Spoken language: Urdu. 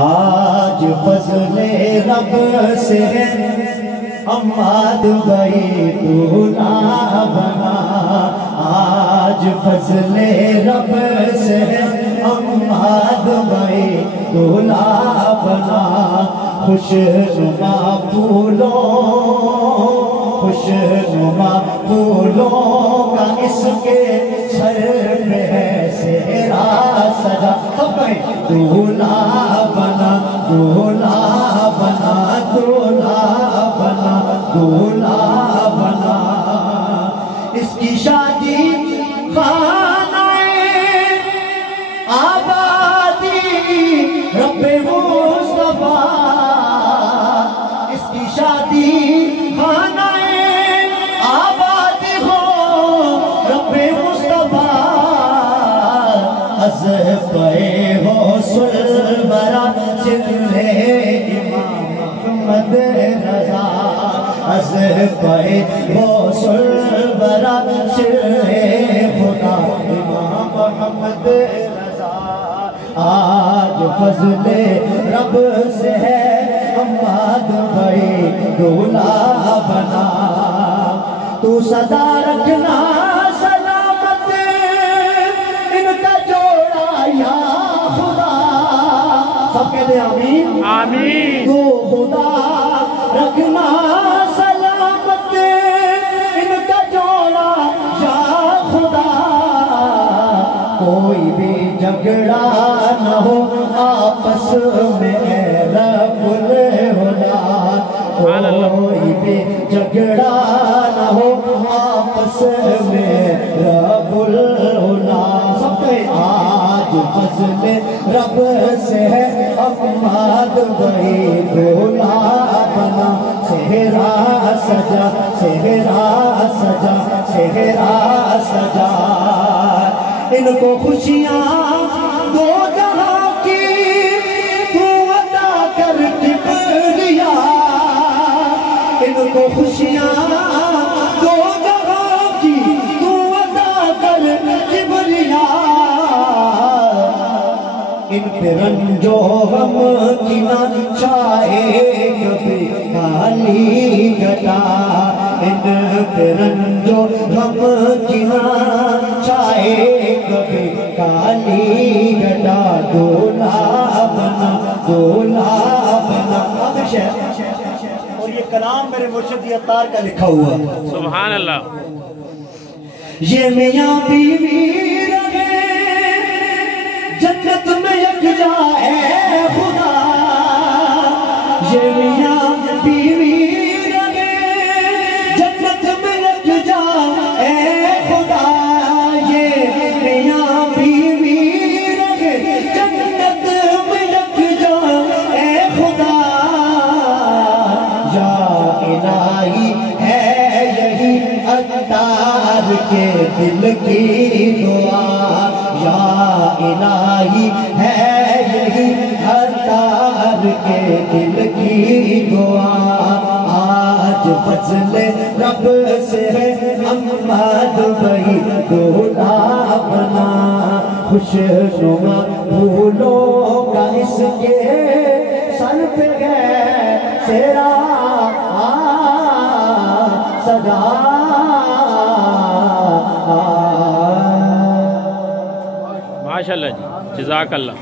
آج فضل رب سے عماد بھائی دولہا بنا، آج فضل رب سے عماد بھائی دولہا بنا، خوش نما پھولوں کا اس کے سر پہ ہے سہرا سجا، سب کہیں دولہا بنا دولہا بنا دولہا بنا دولہا بنا، اس کی شادی خانہ آبادی رب مصطفیٰ، اس کی شادی خانہ آبادی ہو رب مصطفیٰ، از پہ ہو سلورہ چلے امام محمد رضا، از پہ ہو سلورہ چلے خدا امام محمد رضا، آج فضل رب سے ہے عماد بھائی دولہا بنا، تو صدا رکھنا سلامت ان کا جوڑا یا خدا، سب کہتے ہیں آمین آمین، تو خدا رکھنا سلامت ان کا جوڑا یا خدا، کوئی بھی جھگڑا نہ ہو آپس میں رب الہلا، کوئی بھی جھگڑا نہ ہو آپس میں رب الہلا، سب کہیں آج فضل رب سے ہے عماد بھائی دولہا بنا، سہرا سجا سہرا سجا سہرا سجا، ان کو خوشیاں دو جہاں کی تو عطا کر کبریا، ان کو خوشیاں دو جہاں کی تو عطا کر کبریا، ان پہ رنج و غم کی نہ چاہے کبھی کالی گھٹا، ان پہ رنج و غم کی نہ چاہے کبھی کالی گھٹا، دولہا بنا دولہا بنا، آخر شہر، اور یہ کلام میرے مرشد عطار کا لکھا ہوا، سبحان اللہ، یہ میاں بیوی رہے جنت میں یکجا ہے خدا، یہ میاں بیوی رہے جنت میں یکجا ہے خدا، یہ میاں بیوی رہے جنت میں یکجا ہے خدا، یا الہی ہے یہی عطار کے دل کی دعا، یا الہی ہے یہی عطار کے دل کی دعا، آج فضل رب سے ہے عماد بھائی دولہا بنا، خوش نما پھولوں کا اس کے سر پہ ہے سہرا سجا، ماشاءاللہ جی، جزاک اللہ۔